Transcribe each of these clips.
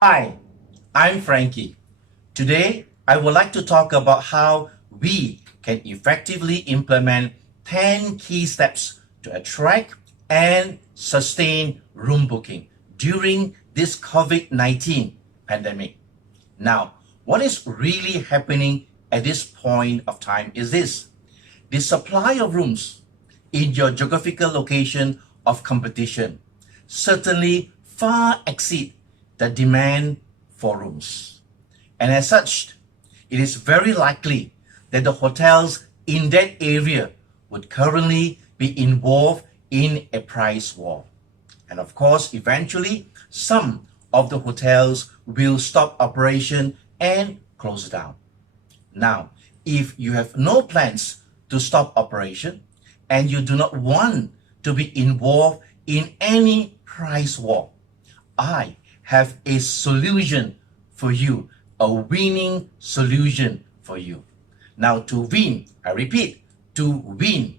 Hi, I'm Frankie. Today, I would like to talk about how we can effectively implement 10 key steps to attract and sustain room booking during this COVID-19 pandemic. Now, what is really happening at this point of time is this. The supply of rooms in your geographical location of competition certainly far exceed the demand for rooms. And as such, it is very likely that the hotels in that area would currently be involved in a price war. And of course, eventually, some of the hotels will stop operation and close down. Now, if you have no plans to stop operation and you do not want to be involved in any price war, I have a solution for you, a winning solution for you. Now, to win, I repeat, to win,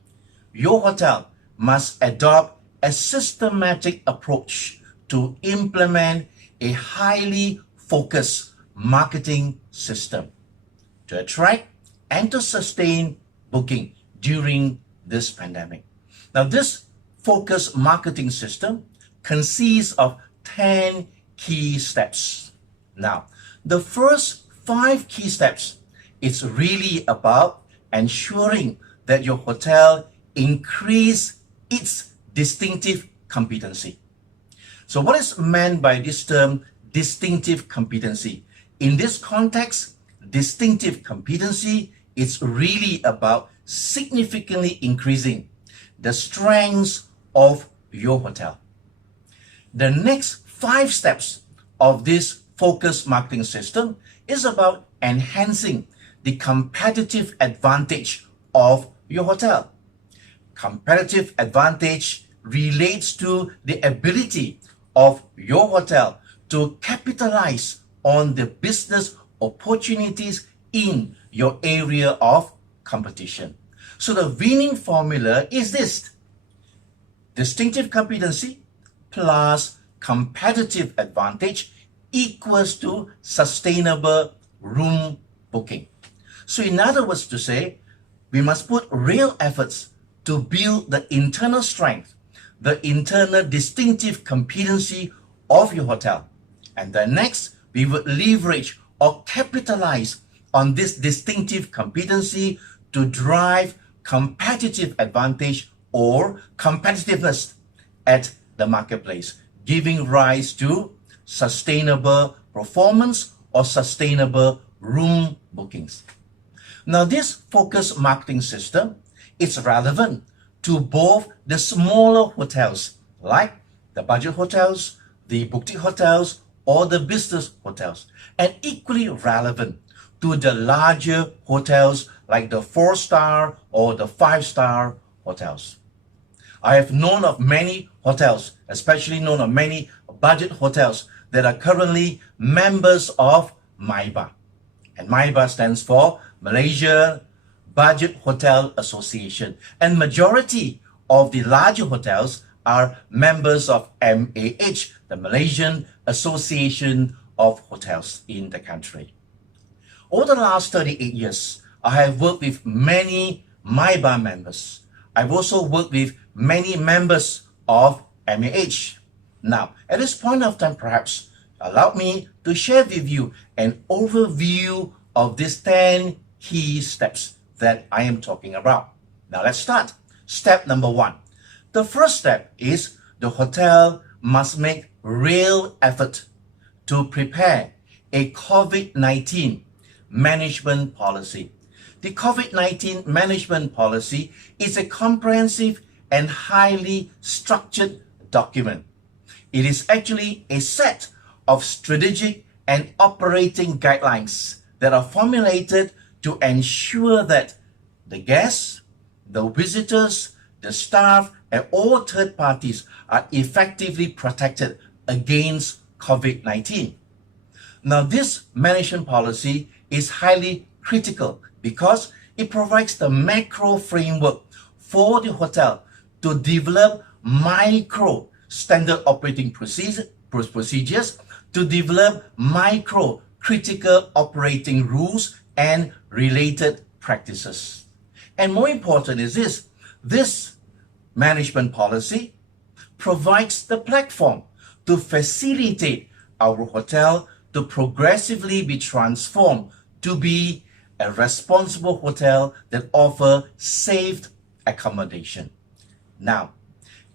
your hotel must adopt a systematic approach to implement a highly focused marketing system to attract and to sustain booking during this pandemic. Now, this focused marketing system consists of 10 key steps. Now, the first 5 key steps is really about ensuring that your hotel increase its distinctive competency. So what is meant by this term distinctive competency? In this context, distinctive competency is really about significantly increasing the strengths of your hotel. The next 5 steps of this focused marketing system is about enhancing the competitive advantage of your hotel. Competitive advantage relates to the ability of your hotel to capitalize on the business opportunities in your area of competition. So the winning formula is this: distinctive competency plus competitive advantage equals to sustainable room booking. So in other words to say, we must put real efforts to build the internal strength, the internal distinctive competency of your hotel. And then next, we would leverage or capitalize on this distinctive competency to drive competitive advantage or competitiveness at the marketplace, giving rise to sustainable performance or sustainable room bookings. Now, this focused marketing system is relevant to both the smaller hotels like the budget hotels, the boutique hotels, or the business hotels, and equally relevant to the larger hotels like the 4-star or the 5-star hotels. I have known of many hotels, especially known of many budget hotels that are currently members of MIBA. And MIBA stands for Malaysia Budget Hotel Association. And majority of the larger hotels are members of MAH, the Malaysian Association of Hotels in the country. Over the last 38 years, I have worked with many MIBA members. I've also worked with many members of MAH. Now, at this point of time, perhaps, allow me to share with you an overview of these 10 key steps that I am talking about. Now, let's start. Step number 1. The first step is the hotel must make real effort to prepare a COVID-19 management policy. The COVID-19 management policy is a comprehensive and highly structured document. It is actually a set of strategic and operating guidelines that are formulated to ensure that the guests, the visitors, the staff, and all third parties are effectively protected against COVID-19. Now, this management policy is highly critical because it provides the macro framework for the hotel to develop micro standard operating procedures to develop micro critical operating rules and related practices. And more important is this management policy provides the platform to facilitate our hotel to progressively be transformed to be a responsible hotel that offers safe accommodation. Now,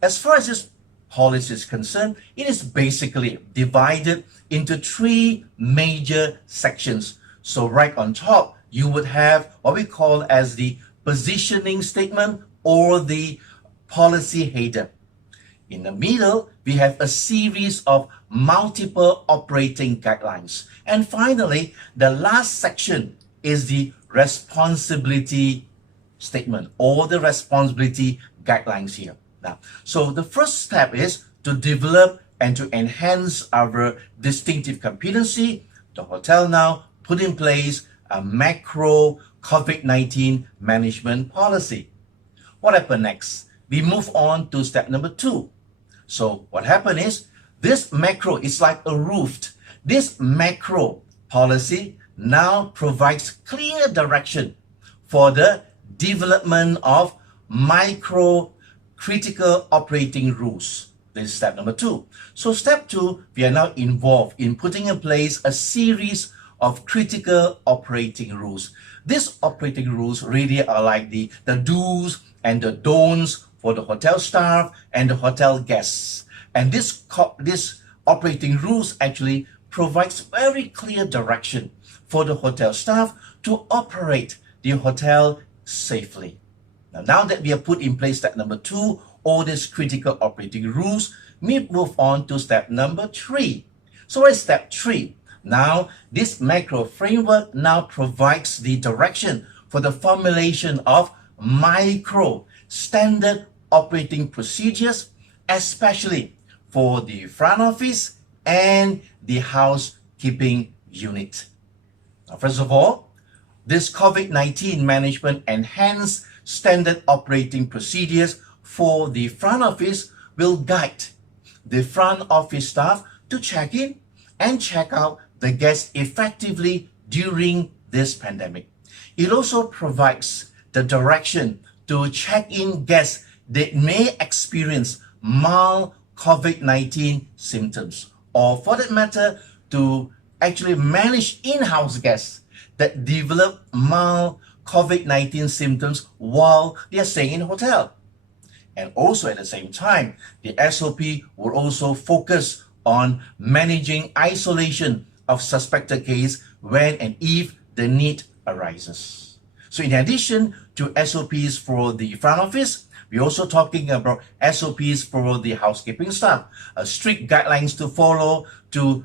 as far as this policy is concerned, it is basically divided into three major sections. So right on top, you would have what we call as the positioning statement or the policy header. In the middle, we have a series of multiple operating guidelines. And finally, the last section is the responsibility statement or the responsibility guidelines here. Now, so the first step is to develop and to enhance our distinctive competency. The hotel now put in place a macro COVID-19 management policy. What happened next? We move on to step number 2. So what happened is this macro is like a roof. This macro policy now provides clear direction for the development of micro critical operating rules. This is step number 2. So step 2, we are now involved in putting in place a series of critical operating rules. These operating rules really are like the do's and the don'ts for the hotel staff and the hotel guests. And this operating rules actually provides very clear direction for the hotel staff to operate the hotel safely. Now that we have put in place step number 2, all these critical operating rules, we move on to step number 3. So what is step 3? Now, this macro framework now provides the direction for the formulation of micro standard operating procedures, especially for the front office and the housekeeping unit. Now, first of all, this COVID-19 management enhanced standard operating procedures for the front office will guide the front office staff to check in and check out the guests effectively during this pandemic. It also provides the direction to check in guests that may experience mild COVID-19 symptoms, or for that matter, to actually manage in-house guests that develop mild COVID-19 symptoms while they are staying in a hotel. And also at the same time, the SOP will also focus on managing isolation of suspected case when and if the need arises. So in addition to SOPs for the front office, we're also talking about SOPs for the housekeeping staff, strict guidelines to follow to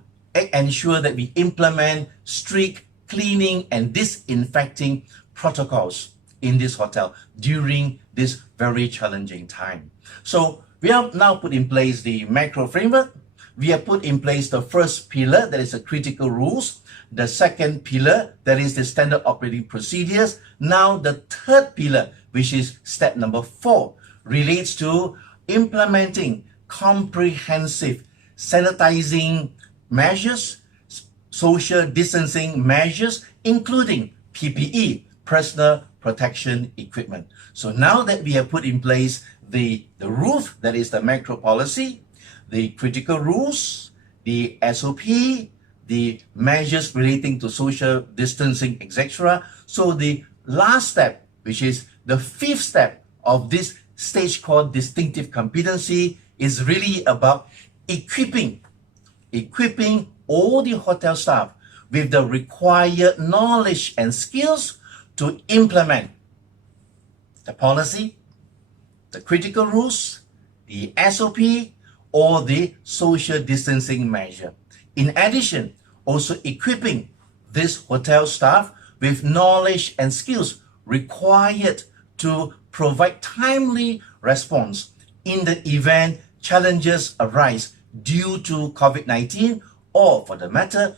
ensure that we implement strict cleaning and disinfecting protocols in this hotel during this very challenging time. So we have now put in place the macro framework. We have put in place the first pillar, that is the critical rules. The second pillar, that is the standard operating procedures. Now the third pillar, which is step number 4, relates to implementing comprehensive sanitizing measures, social distancing measures, including PPE, personal protection equipment. So now that we have put in place the roof, that is the macro policy, the critical rules, the SOP, the measures relating to social distancing, etc. So the last step, which is the 5th step of this stage called distinctive competency, is really about equipping all the hotel staff with the required knowledge and skills to implement the policy, the critical rules, the SOP, or the social distancing measure. In addition, also equipping this hotel staff with knowledge and skills required to provide timely response in the event challenges arise due to COVID-19, or for the matter,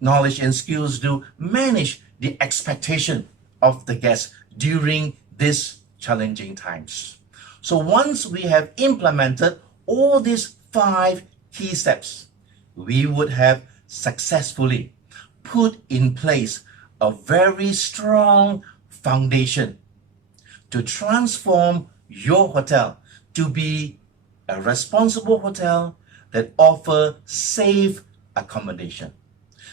knowledge and skills to manage the expectation of the guests during these challenging times. So once we have implemented all these 5 key steps, we would have successfully put in place a very strong foundation to transform your hotel to be a responsible hotel that offer safe accommodation.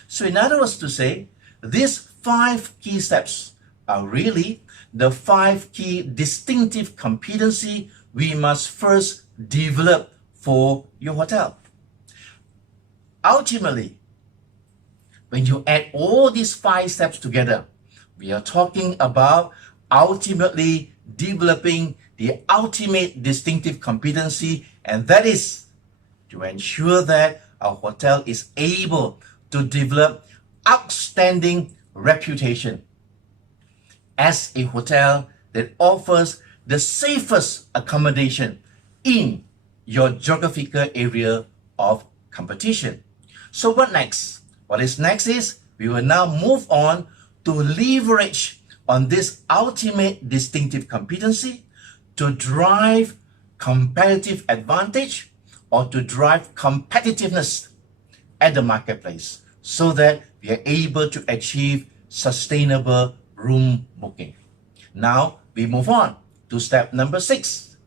So in other words to say, these 5 key steps are really the 5 key distinctive competency we must first develop for your hotel. Ultimately, when you add all these 5 steps together, we are talking about ultimately developing the ultimate distinctive competency, and that is to ensure that our hotel is able to develop outstanding reputation as a hotel that offers the safest accommodation in your geographical area of competition. So what next? What is next is we will now move on to leverage on this ultimate distinctive competency to drive competitive advantage or to drive competitiveness at the marketplace so that we are able to achieve sustainable room booking. Now we move on to step number 6.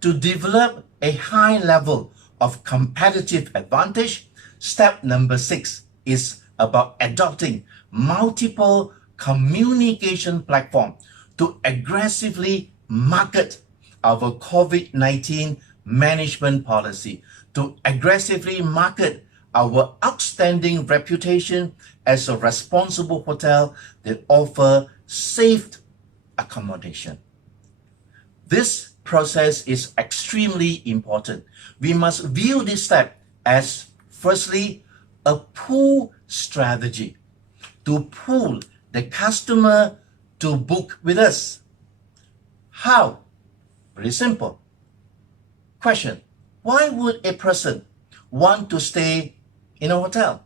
To develop a high level of competitive advantage, step number 6 is about adopting multiple communication platforms to aggressively market our COVID-19 management policy, to aggressively market our outstanding reputation as a responsible hotel that offer safe accommodation. This process is extremely important. We must view this step as, firstly, a pull strategy to pull the customer to book with us. How? Very simple. Question: why would a person want to stay in a hotel?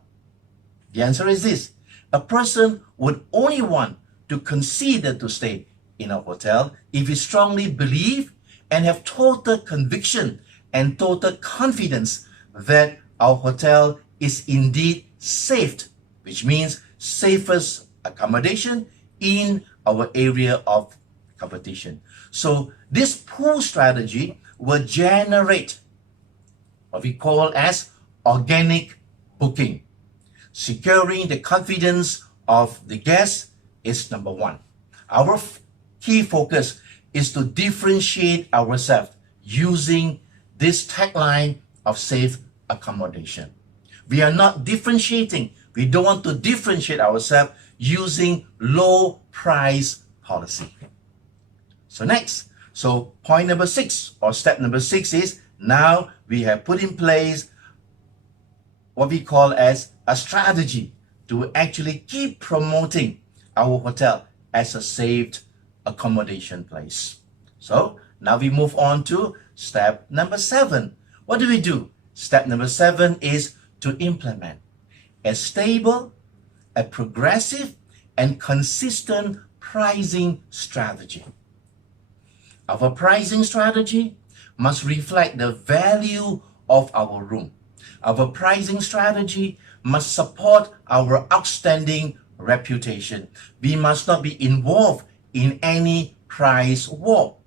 The answer is this: a person would only want to consider to stay in a hotel if he strongly believe and have total conviction and total confidence that our hotel is indeed safe, which means safest accommodation in our area of competition. So this pull strategy will generate what we call as organic booking. Securing the confidence of the guests is number 1. Our key focus is to differentiate ourselves using this tagline of safe accommodation. We are not differentiating. We don't want to differentiate ourselves using low price policy. So point number 6 or step number 6 is now we have put in place what we call as a strategy to actually keep promoting our hotel as a safe accommodation place. So now we move on to step number 7. What do? Step number 7 is to implement a stable, a progressive, and consistent pricing strategy. Our pricing strategy must reflect the value of our room. Our pricing strategy must support our outstanding reputation. We must not be involved in any price war.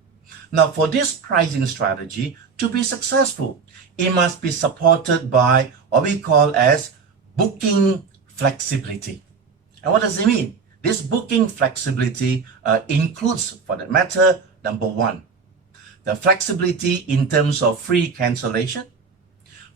Now, for this pricing strategy to be successful, it must be supported by what we call as booking flexibility. And what does it mean? This booking flexibility includes, for that matter, number 1, the flexibility in terms of free cancellation,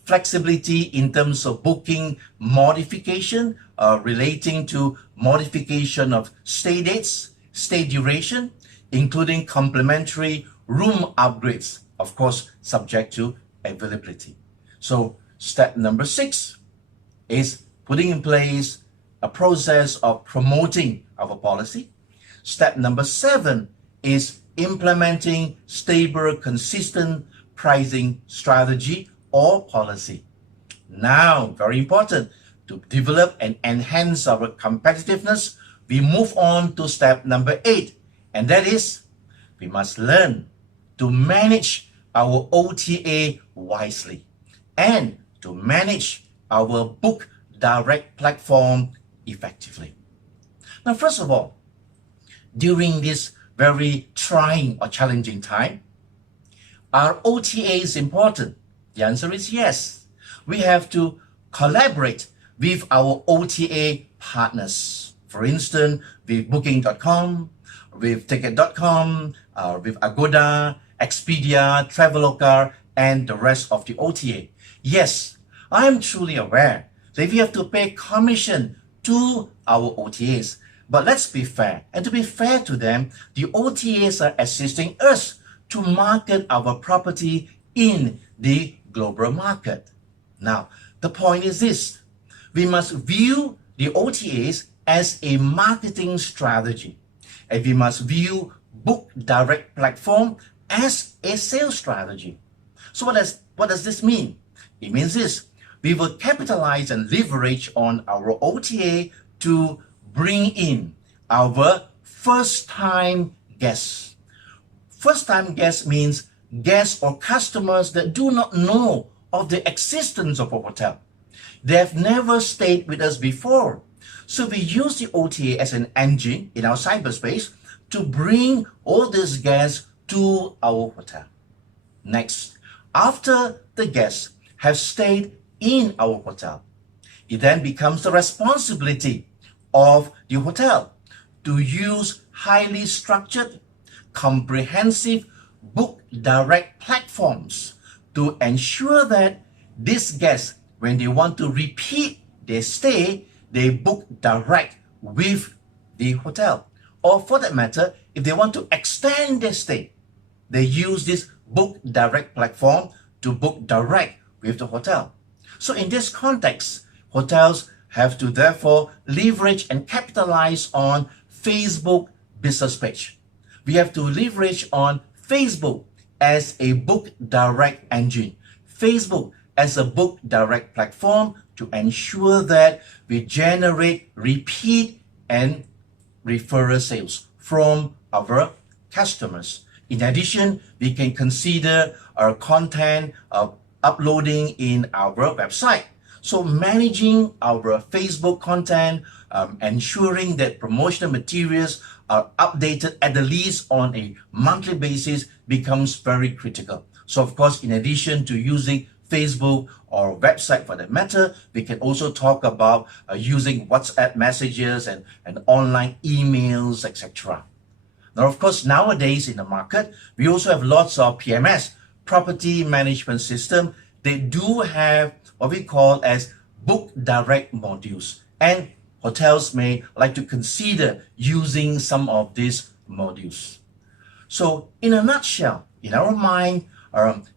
flexibility in terms of booking modification relating to modification of stay dates, stay duration, including complimentary room upgrades, of course, subject to availability. So step number 6 is putting in place a process of promoting our policy. Step number 7 is implementing stable, consistent pricing strategy or policy. Now, very important, to develop and enhance our competitiveness, we move on to step number 8, and that is we must learn to manage our OTA wisely and to manage our book direct platform effectively? Now, first of all, during this very trying or challenging time, are OTAs important? The answer is yes. We have to collaborate with our OTA partners. For instance, with Booking.com, with Ticket.com, with Agoda, Expedia, Traveloka, and the rest of the OTA. Yes, I am truly aware that we have to pay commission to our OTAs. But let's be fair. And to be fair to them, the OTAs are assisting us to market our property in the global market. Now, the point is this. We must view the OTAs as a marketing strategy. And we must view Book Direct platform as a sales strategy. So what does this mean? It means this. We will capitalize and leverage on our OTA to bring in our first-time guests. First-time guests means guests or customers that do not know of the existence of a hotel. They have never stayed with us before. So we use the OTA as an engine in our cyberspace to bring all these guests to our hotel. Next, after the guests have stayed in our hotel, it then becomes the responsibility of the hotel to use highly structured, comprehensive book direct platforms to ensure that these guests, when they want to repeat their stay, they book direct with the hotel. Or for that matter, if they want to extend their stay, they use this book direct platform to book direct with the hotel. So in this context, hotels have to therefore leverage and capitalize on Facebook business page. We have to leverage on Facebook as a book direct engine, Facebook as a book direct platform to ensure that we generate repeat and referral sales from our customers. In addition, we can consider our content uploading in our website. So managing our Facebook content, ensuring that promotional materials are updated at the least on a monthly basis becomes very critical. So of course, in addition to using Facebook or website for that matter, we can also talk about using WhatsApp messages and online emails, etc. Now, of course, nowadays in the market, we also have lots of PMS, property management system. They do have what we call as book direct modules, and hotels may like to consider using some of these modules. So in a nutshell, in our mind,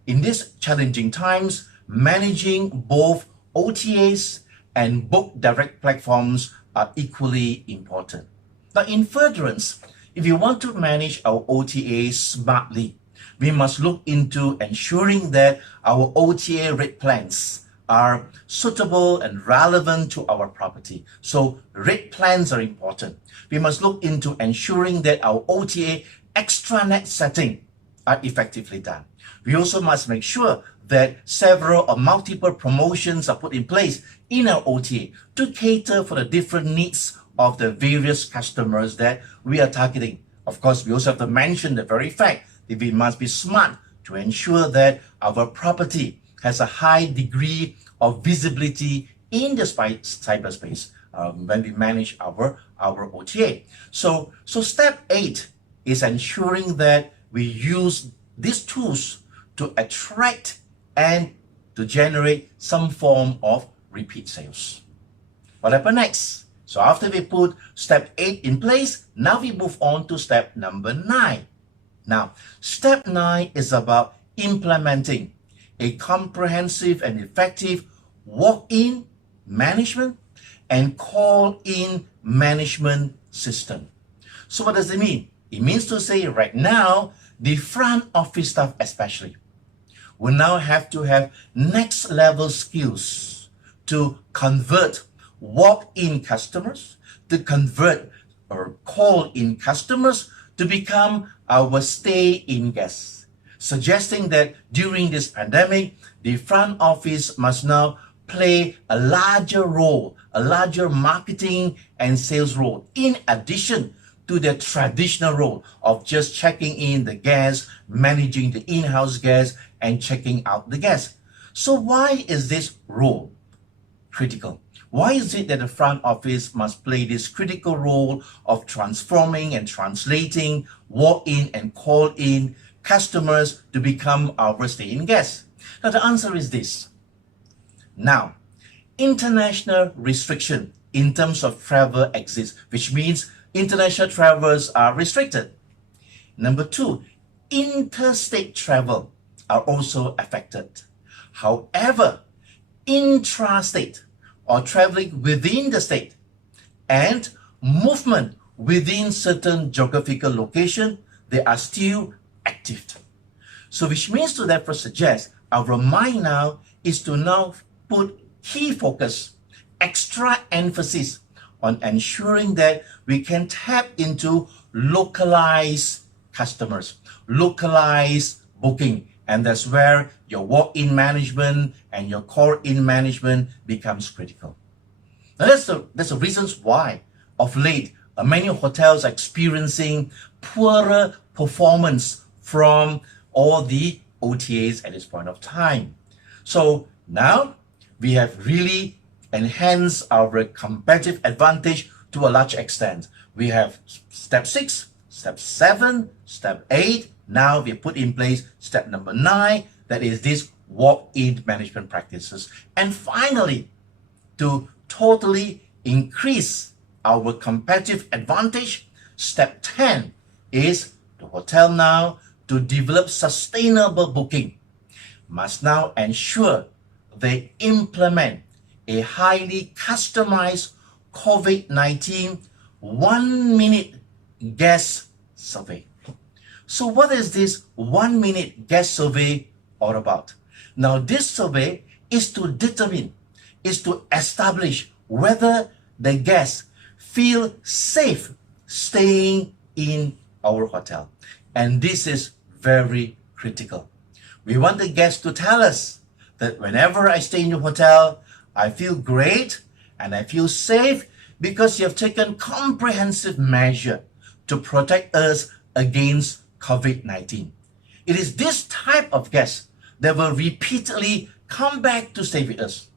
in these challenging times, managing both OTAs and book direct platforms are equally important. Now, in furtherance, if you want to manage our OTAs smartly, we must look into ensuring that our OTA rate plans are suitable and relevant to our property. So rate plans are important. We must look into ensuring that our OTA extranet setting are effectively done. We also must make sure that several or multiple promotions are put in place in our OTA to cater for the different needs of the various customers that we are targeting. Of course, we also have to mention the very fact that we must be smart to ensure that our property has a high degree of visibility in the cyberspace when we manage our OTA. So step 8 is ensuring that we use these tools to attract and to generate some form of repeat sales. What happens next? So after we put step 8 in place, now we move on to step number 9. Now, step 9 is about implementing a comprehensive and effective walk-in management and call-in management system. So what does it mean? It means to say right now, the front office staff especially will now have to have next level skills to convert walk-in customers, to convert or call-in customers to become our stay-in guests, suggesting that during this pandemic, the front office must now play a larger role, a larger marketing and sales role, in addition to their traditional role of just checking in the guests, managing the in-house guests, and checking out the guests. So why is this role critical? Why is it that the front office must play this critical role of transforming and translating walk-in and call-in customers to become our stay-in guests? Now the answer is this. Now, international restriction in terms of travel exists, which means international travelers are restricted. Number two, interstate travel are also affected. However, intrastate or traveling within the state and movement within certain geographical location, they are still active. So which means to therefore suggest our mind now is to now put key focus, extra emphasis on ensuring that we can tap into localized customers, localized booking, and that's where your walk-in management and your call-in management becomes critical. Now that's the reasons why of late many hotels are experiencing poorer performance from all the OTAs at this point of time. So now we have really enhanced our competitive advantage to a large extent. We have step 6, step 7, step 8. Now we put in place step number 9, that is this walk-in management practices. And finally, to totally increase our competitive advantage, step 10 is the hotel now to develop sustainable booking must now ensure they implement a highly customized COVID-19 1-minute guest survey. So what is this 1-minute guest survey all about? Now this survey is to determine, is to establish whether the guests feel safe staying in our hotel. And this is very critical. We want the guests to tell us that whenever I stay in your hotel, I feel great and I feel safe because you have taken comprehensive measure to protect us against COVID-19. It is this type of guests that will repeatedly come back to stay with us.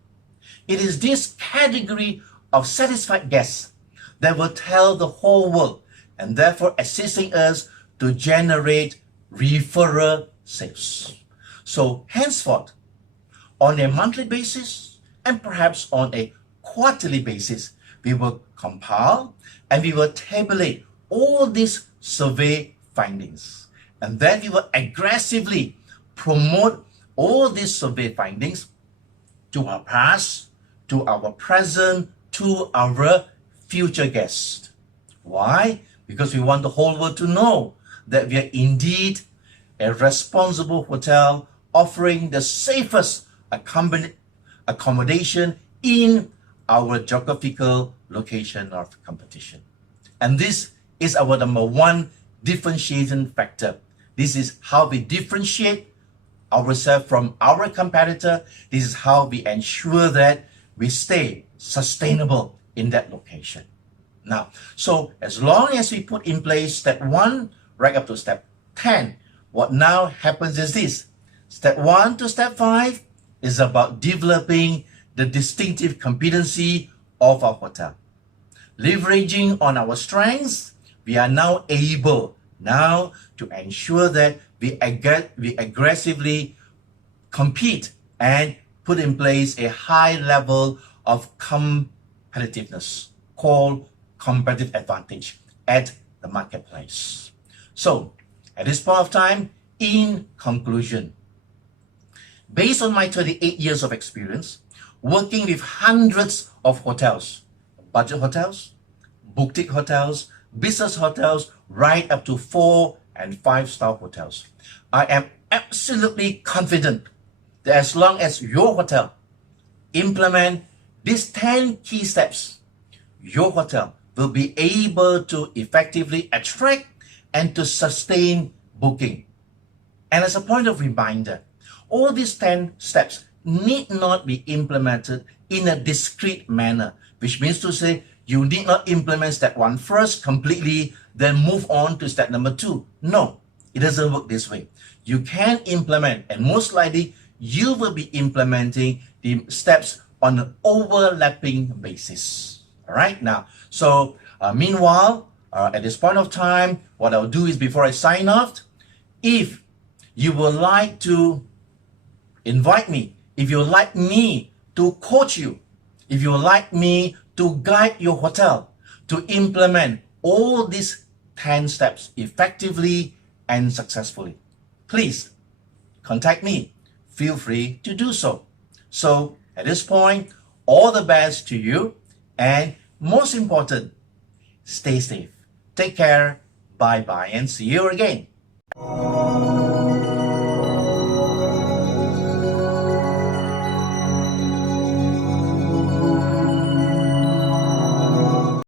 It is this category of satisfied guests that will tell the whole world and therefore assisting us to generate referral sales. So henceforth, on a monthly basis and perhaps on a quarterly basis, we will compile and we will tabulate all these survey findings. And then we will aggressively promote all these survey findings to our past, to our present, to our future guests. Why? Because we want the whole world to know that we are indeed a responsible hotel offering the safest accommodation in our geographical location of competition. And this is our number one differentiation factor. This is how we differentiate ourselves from our competitor. This is how we ensure that we stay sustainable in that location. Now, so as long as we put in place step 1 right up to step 10, what now happens is this. Step 1 to step 5 is about developing the distinctive competency of our hotel. Leveraging on our strengths, we are now able now to ensure that we aggressively compete and put in place a high level of competitiveness called competitive advantage at the marketplace. So, at this point of time, in conclusion, based on my 38 years of experience, working with hundreds of hotels, budget hotels, boutique hotels, business hotels, right up to 4 and 5-star hotels, I am absolutely confident that as long as your hotel implement these 10 key steps, your hotel will be able to effectively attract and to sustain booking. And as a point of reminder, all these 10 steps need not be implemented in a discrete manner, which means to say you need not implement step 1 first completely, then move on to step number 2. No, it doesn't work this way. You can implement, and most likely you will be implementing the steps on an overlapping basis. All right, now, so meanwhile, at this point of time, what I'll do is before I sign off, if you would like to invite me, if you would like me to coach you, if you would like me to guide your hotel to implement all these 10 steps effectively and successfully, please contact me. Feel free to do so. So at this point, all the best to you, and most important, stay safe. Take care. Bye bye, and see you again.